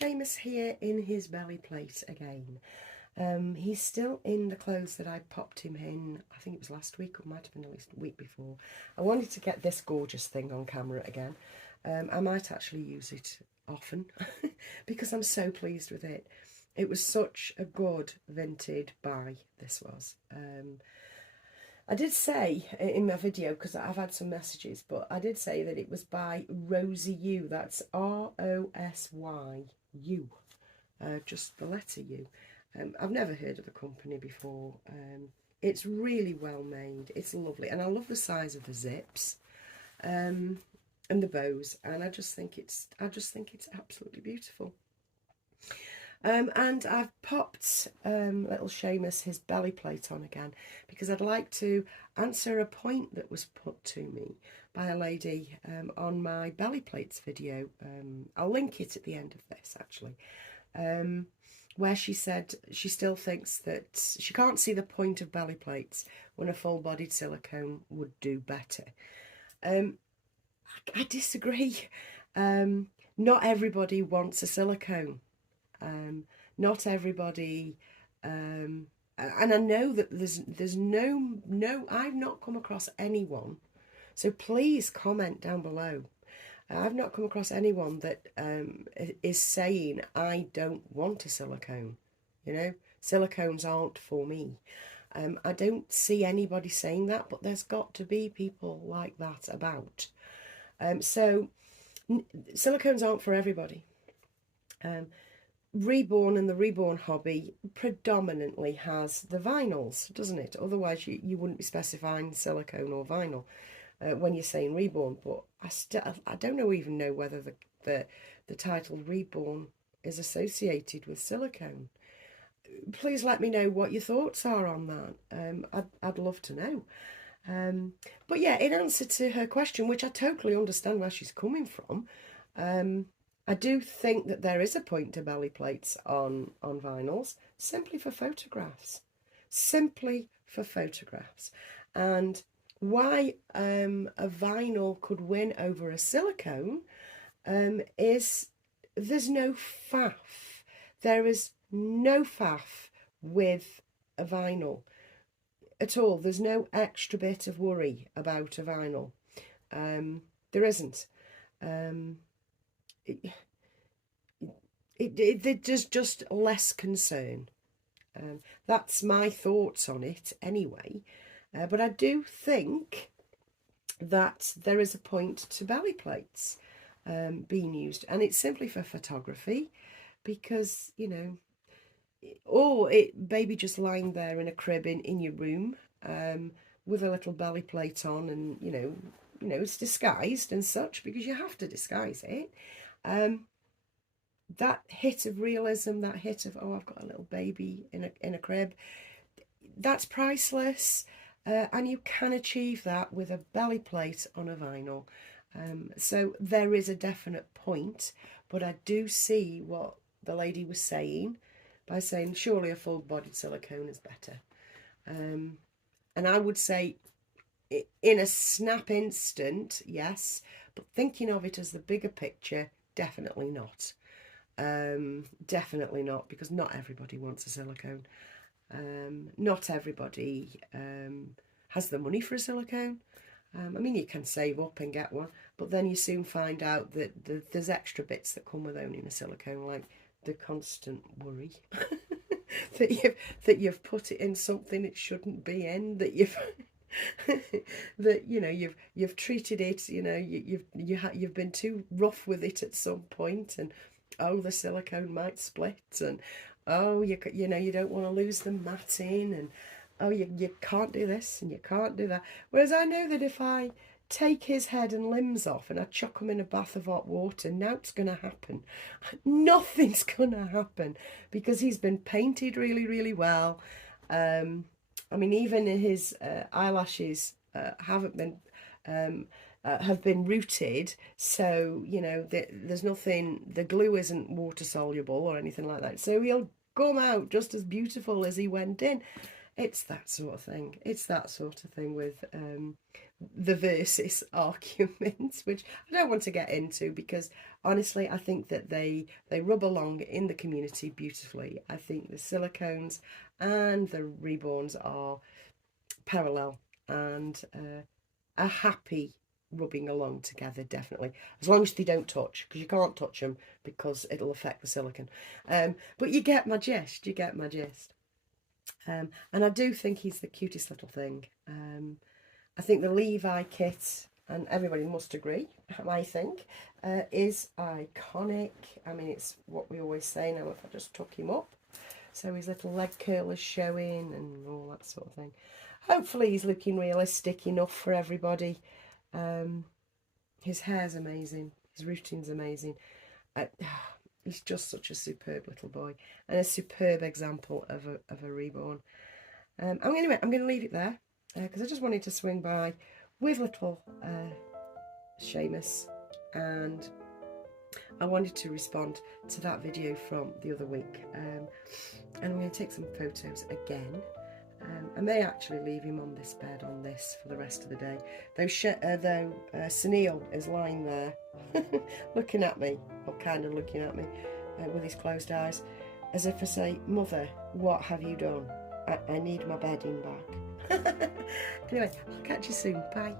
Seamus here in his belly plate again. He's still in the clothes that I popped him in, I think it was last week, or might have been at least a week before. I wanted to get this gorgeous thing on camera again. I might actually use it often because I'm so pleased with it. It was such a good vintage buy, this was. I did say in my video, because I've had some messages, but I did say that it was by Rosy U. That's R-O-S-Y-U, just the letter U. I've never heard of the company before. It's really well made. It's lovely, and I love the size of the zips and the bows. And I just think it's absolutely beautiful. And I've popped little Seamus his belly plate on again because I'd like to answer a point that was put to me by a lady on my belly plates video. I'll link it at the end of this actually, where she said she still thinks that she can't see the point of belly plates when a full-bodied silicone would do better. I disagree. Not everybody wants a silicone. Not everybody, and I know that there's no, I've not come across anyone, so please comment down below. I've not come across anyone that is saying I don't want a silicone, you know, silicones aren't for me. I don't see anybody saying that, but there's got to be people like that about. So silicones aren't for everybody. Reborn and the Reborn hobby predominantly has the vinyls, doesn't it? Otherwise you wouldn't be specifying silicone or vinyl when you're saying Reborn. But I don't even know whether the title Reborn is associated with silicone. Please let me know what your thoughts are on that. I'd love to know. But yeah, in answer to her question, which I totally understand where she's coming from, I do think that there is a point to belly plates on vinyls, simply for photographs. Simply for photographs. And why a vinyl could win over a silicone is there's no faff. There is no faff with a vinyl at all. There's no extra bit of worry about a vinyl. There isn't. There's just less concern. That's my thoughts on it anyway. But I do think that there is a point to belly plates being used, and it's simply for photography because, you know, or baby just lying there in a crib in your room with a little belly plate on, and you know it's disguised and such because you have to disguise it. That hit of realism, that hit of, oh, I've got a little baby in a crib, that's priceless, and you can achieve that with a belly plate on a vinyl. So there is a definite point, but I do see what the lady was saying by saying surely a full-bodied silicone is better. And I would say in a snap instant, yes, but thinking of it as the bigger picture, definitely not. Definitely not, because not everybody wants a silicone. Not everybody has the money for a silicone. I mean, you can save up and get one, but then you soon find out that there's extra bits that come with owning a silicone, like the constant worry that you've put it in something it shouldn't be in, that you've that you've treated it, you've been too rough with it at some point, and oh, the silicone might split, and oh, you don't want to lose the matting, and oh, you can't do this and you can't do that. Whereas I know that if I take his head and limbs off and I chuck them in a bath of hot water, nout's going to happen. Nothing's going to happen because he's been painted really, really well. I mean, even his eyelashes haven't been have been rooted, so there's nothing. The glue isn't water soluble or anything like that, so he'll come out just as beautiful as he went in. It's that sort of thing. It's that sort of thing with the versus arguments, which I don't want to get into because honestly, I think that they rub along in the community beautifully. I think the silicones and the reborns are parallel and are happy rubbing along together, definitely, as long as they don't touch, because you can't touch them because it'll affect the silicone. But you get my gist. You get my gist. And I do think he's the cutest little thing. I think the Levi kit, and everybody must agree, I think, is iconic. I mean, it's what we always say now. If I just tuck him up, so his little leg curlers showing and all that sort of thing. Hopefully he's looking realistic enough for everybody. His hair's amazing. His routine's amazing. He's just such a superb little boy and a superb example of a reborn. Anyway, I'm going to leave it there because I just wanted to swing by with little Seamus, and I wanted to respond to that video from the other week. And I'm going to take some photos again. I may actually leave him on this bed on this for the rest of the day. Though Sunil is lying there looking at me, or kind of looking at me with his closed eyes, as if I say, Mother, what have you done? I need my bedding back. Anyway, I'll catch you soon. Bye.